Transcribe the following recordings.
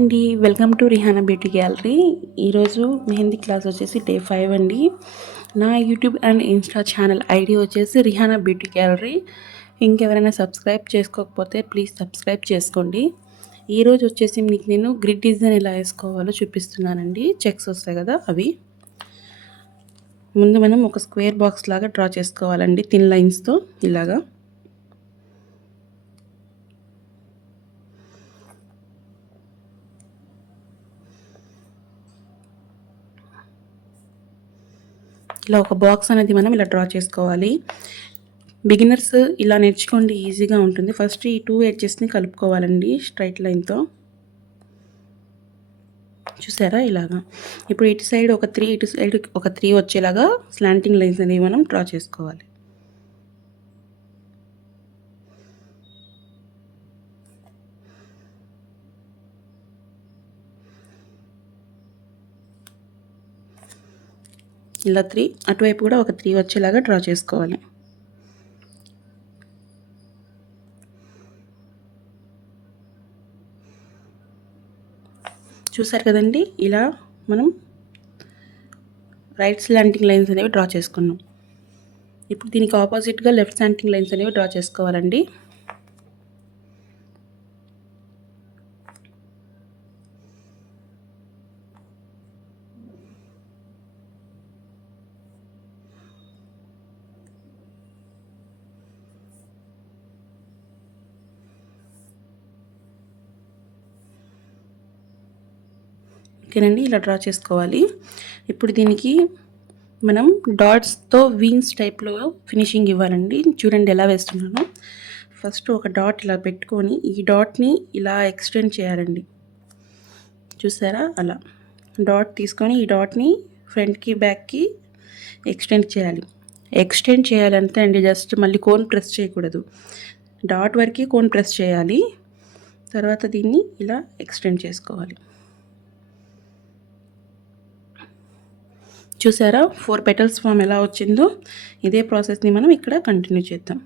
అండి welcome to Rihana beauty gallery. ఈరోజు mehndi class వచ్చేసి డే ఫైవ్ అండి. నా YouTube and insta channel ID వచ్చేసి రిహానా బ్యూటీ గ్యాలరీ. ఇంకెవరైనా సబ్స్క్రైబ్ చేసుకోకపోతే ప్లీజ్ సబ్స్క్రైబ్ చేసుకోండి. ఈరోజు వచ్చేసి మీకు నేను గ్రిడ్ డిజైన్ ఎలా వేసుకోవాలో చూపిస్తున్నానండి. చెక్స్ వస్తాయి కదా అవి. ముందు మనం ఒక స్క్వేర్ బాక్స్ లాగా డ్రా చేసుకోవాలండి థిన్ లైన్స్తో ఇలాగా. ఇలా ఒక బాక్స్ అనేది మనం ఇలా డ్రా చేసుకోవాలి. బిగినర్స్ ఇలా నేర్చుకోండి ఈజీగా ఉంటుంది. ఫస్ట్ ఈ టూ ఎడ్జెస్ని కలుపుకోవాలండి స్ట్రైట్ లైన్తో చూసారా ఇలాగా? ఇప్పుడు ఇటు సైడ్ ఒక త్రీ ఇటు సైడ్ ఒక త్రీ వచ్చేలాగా స్లాంటింగ్ లైన్స్ అనేవి మనం డ్రా చేసుకోవాలి. ఇలా త్రీ అటువైపు కూడా ఒక త్రీ వచ్చేలాగా డ్రా చేసుకోవాలి. చూసారు కదండి? ఇలా మనం రైట్ స్లాంటింగ్ లైన్స్ అనేవి డ్రా చేసుకున్నాం. ఇప్పుడు దీనికి ఆపోజిట్గా లెఫ్ట్ స్లాంటింగ్ లైన్స్ అనేవి డ్రా చేసుకోవాలండి. ఓకేనండి ఇలా డ్రా చేసుకోవాలి. ఇప్పుడు దీనికి మనం డాట్స్తో వీన్స్ టైప్లో ఫినిషింగ్ ఇవ్వాలండి. చూడండి ఎలా వేస్తున్నాను. ఫస్ట్ ఒక డాట్ ఇలా పెట్టుకొని ఈ డాట్ని ఇలా ఎక్స్టెండ్ చేయాలండి. చూసారా? అలా. డాట్ తీసుకొని ఈ డాట్ని ఫ్రంట్కి బ్యాక్కి ఎక్స్టెండ్ చేయాలి. ఎక్స్టెండ్ చేయాలంటే అండి జస్ట్ మళ్ళీ కోన్ ప్రెస్ చేయకూడదు. డాట్ వరకు కోన్ ప్రెస్ చేయాలి. తర్వాత దీన్ని ఇలా ఎక్స్టెండ్ చేసుకోవాలి. చూసారా? ఫోర్ పెటల్స్ ఫామ్ ఎలా వచ్చిందో? ఇదే ప్రాసెస్ని మనం ఇక్కడ కంటిన్యూ చేద్దాం.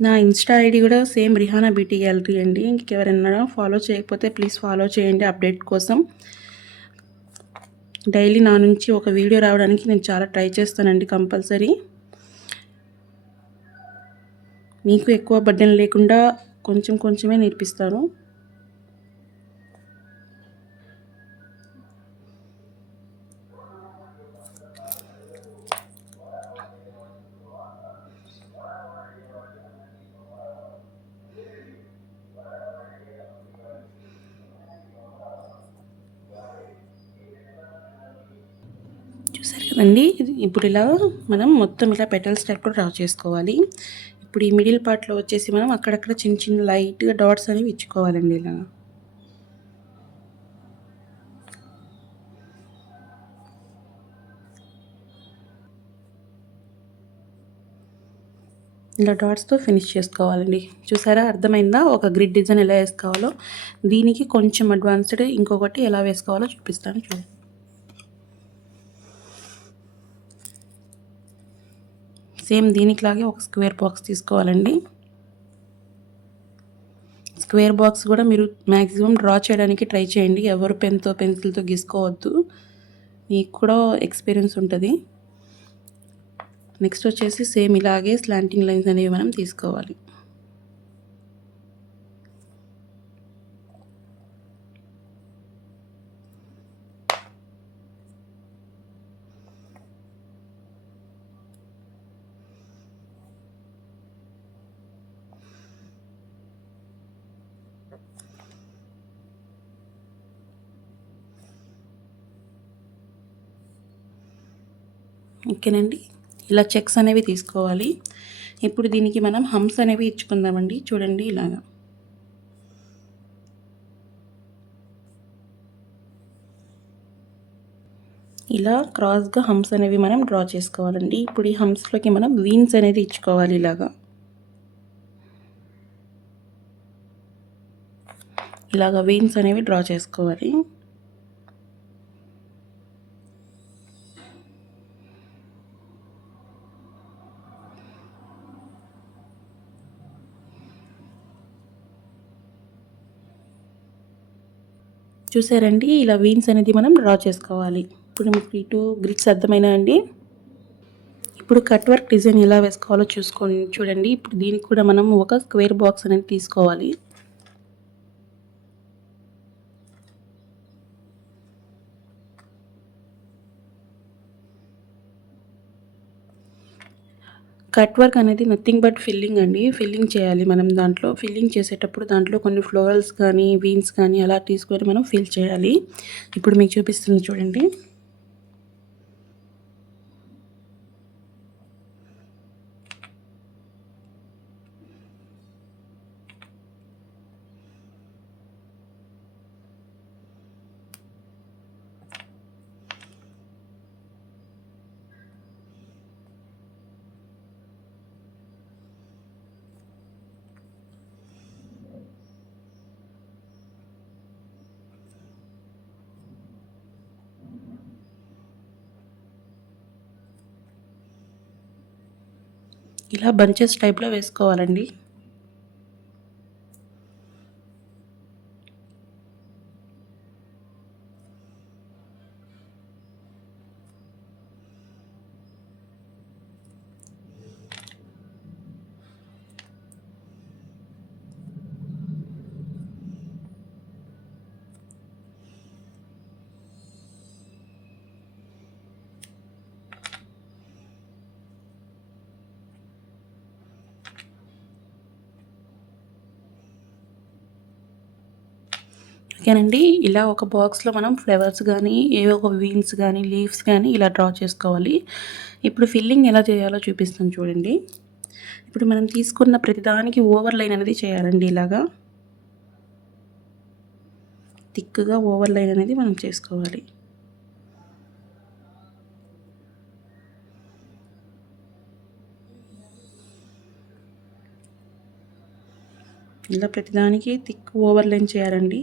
నా ఇన్స్టా ఐడి కూడా సేమ్ రిహానా బ్యూటీ గ్యాలరీ అండి. ఇంకెవరైనా ఫాలో చేయకపోతే ప్లీజ్ ఫాలో చేయండి అప్డేట్ కోసం. డైలీ నా నుంచి ఒక వీడియో రావడానికి నేను చాలా ట్రై చేస్తానండి కంపల్సరీ. మీకు ఎక్కువ బడ్డెన్ లేకుండా కొంచెం కొంచెమే నేర్పిస్తాను. అండి. ఇప్పుడు ఇలా మనం మొత్తం ఇలా పెటల్స్ టైప్లో డ్రా చేసుకోవాలి. ఇప్పుడు ఈ మిడిల్ పార్ట్లో వచ్చేసి మనం అక్కడక్కడ చిన్న చిన్న లైట్గా డాట్స్ అనేవి ఇచ్చుకోవాలండి ఇలా. ఇలా డాట్స్తో ఫినిష్ చేసుకోవాలండి. చూసారా? అర్థమైందా? ఒక గ్రిడ్ డిజైన్ ఎలా వేసుకోవాలో? దీనికి కొంచెం అడ్వాన్స్డ్ ఇంకొకటి ఎలా వేసుకోవాలో చూపిస్తాను చూడండి. సేమ్ దీనికిలాగే ఒక స్క్వేర్ బాక్స్ తీసుకోవాలండి. స్క్వేర్ బాక్స్ కూడా మీరు మ్యాక్సిమం డ్రా చేయడానికి ట్రై చేయండి. ఎవరు పెన్తో పెన్సిల్తో గీసుకోవద్దు. మీకు కూడా ఎక్స్పీరియన్స్ ఉంటుంది. నెక్స్ట్ వచ్చేసి సేమ్ ఇలాగే స్లాంటింగ్ లైన్స్ అనేవి మనం తీసుకోవాలి. ఓకేనండి? ఇలా చెక్స్ అనేవి తీసుకోవాలి. ఇప్పుడు దీనికి మనం హంప్స్ అనేవి ఇచ్చుకుందామండి. చూడండి ఇలాగా. ఇలా క్రాస్గా హంప్స్ అనేవి మనం డ్రా చేసుకోవాలండి. ఇప్పుడు ఈ హమ్స్లోకి మనం వీన్స్ అనేది ఇచ్చుకోవాలి ఇలాగా. ఇలాగ వీన్స్ అనేవి డ్రా చేసుకోవాలి. చూసారండి ఇలా వీన్స్ అనేది మనం డ్రా చేసుకోవాలి. ఇప్పుడు మీకు ఇటు గ్రిడ్స్ అర్థమైనా అండి? ఇప్పుడు కట్ వర్క్ డిజైన్ ఎలా వేసుకోవాలో చూసుకోండి చూడండి. ఇప్పుడు దీనికి కూడా మనం ఒక స్క్వేర్ బాక్స్ అనేది తీసుకోవాలి. కట్ వర్క్ అనేది నథింగ్ బట్ ఫిల్లింగ్ అండి. ఫిల్లింగ్ చేయాలి మనం దాంట్లో. ఫిల్లింగ్ చేసేటప్పుడు దాంట్లో కొన్ని ఫ్లోరల్స్ కానీ వీన్స్ కానీ అలా తీసుకొని మనం ఫిల్ చేయాలి. ఇప్పుడు మీకు చూపిస్తుంది చూడండి. ఇలా బంచెస్ టైప్లో వేసుకోవాలండి. ఓకేనండి ఇలా ఒక బాక్స్లో మనం ఫ్లవర్స్ కానీ ఏవో ఒక వీన్స్ కానీ లీవ్స్ కానీ ఇలా డ్రా చేసుకోవాలి. ఇప్పుడు ఫిల్లింగ్ ఎలా చేయాలో చూపిస్తాను చూడండి. ఇప్పుడు మనం తీసుకున్న ప్రతిదానికి ఓవర్ లైన్ అనేది చేయాలండి ఇలాగా. థిక్గా ఓవర్ లైన్ అనేది మనం చేసుకోవాలి. ఇలా ప్రతిదానికి థిక్ ఓవర్లైన్ చేయాలండి.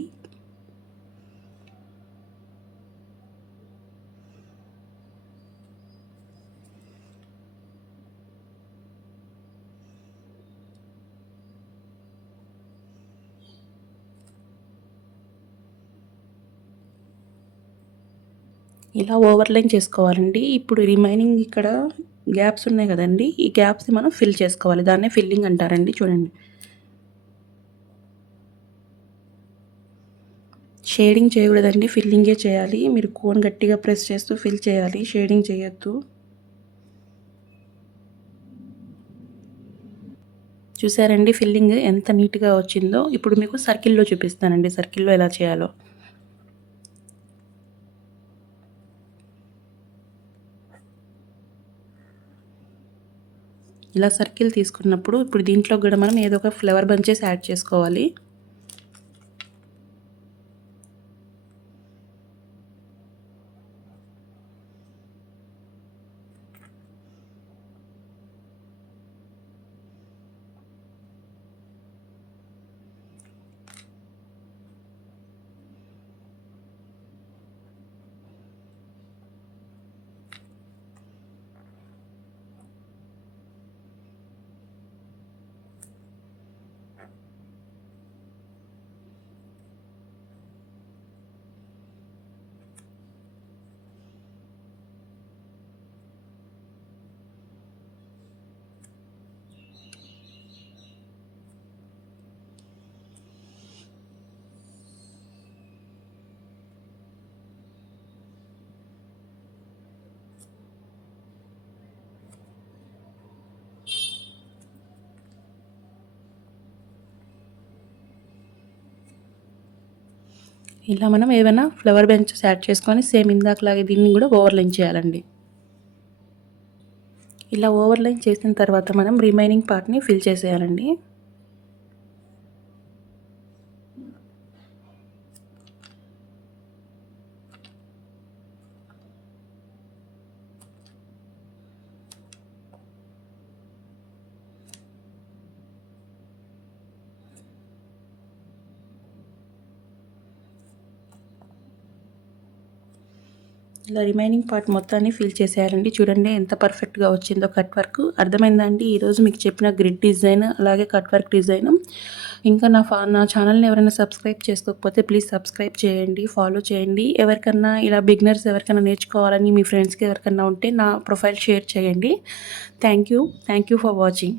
ఇలా ఓవర్లైన్ చేసుకోవాలండి. ఇప్పుడు రిమైనింగ్ ఇక్కడ గ్యాప్స్ ఉన్నాయి కదండి. ఈ గ్యాప్స్ని మనం ఫిల్ చేసుకోవాలి. దాన్నే ఫిల్లింగ్ అంటారండి. చూడండి. షేడింగ్ చేయకూడదండి ఫిల్లింగే చేయాలి. మీరు కోన్ గట్టిగా ప్రెస్ చేస్తూ ఫిల్ చేయాలి. షేడింగ్ చేయొద్దు. చూసారండి ఫిల్లింగ్ ఎంత నీట్గా వచ్చిందో? ఇప్పుడు మీకు సర్కిల్లో చూపిస్తానండి సర్కిల్లో ఎలా చేయాలో. ఇలా సర్కిల్ తీసుకున్నప్పుడు ఇప్పుడు దీంట్లో కూడా మనం ఏదో ఒక ఫ్లవర్ బంచెస్ యాడ్ చేసుకోవాలి. ఇలా మనం ఏమైనా ఫ్లవర్ బెంచెస్ యాడ్ చేసుకొని సేమ్ ఇందాకలాగే దీన్ని కూడా ఓవర్లైన్ చేయాలండి. ఇలా ఓవర్లైన్ చేసిన తర్వాత మనం రిమైనింగ్ పార్ట్ని ఫిల్ చేసేయాలండి. ఇలా రిమైనింగ్ పార్ట్ మొత్తాన్ని ఫిల్ చేసేయాలండి. చూడండి ఎంత పర్ఫెక్ట్గా వచ్చిందో కట్ వర్క్. అర్థమైందండి? ఈరోజు మీకు చెప్పిన గ్రిడ్ డిజైన్ అలాగే కట్ వర్క్ డిజైన్. ఇంకా నా ఫా నా ఛానల్ని ఎవరైనా సబ్స్క్రైబ్ చేసుకోకపోతే ప్లీజ్ సబ్స్క్రైబ్ చేయండి ఫాలో చేయండి. ఎవరికన్నా ఇలా బిగినర్స్ ఎవరికైనా నేర్చుకోవాలని మీ ఫ్రెండ్స్కి ఎవరికన్నా ఉంటే నా ప్రొఫైల్ షేర్ చేయండి. Thank you. Thank you for watching.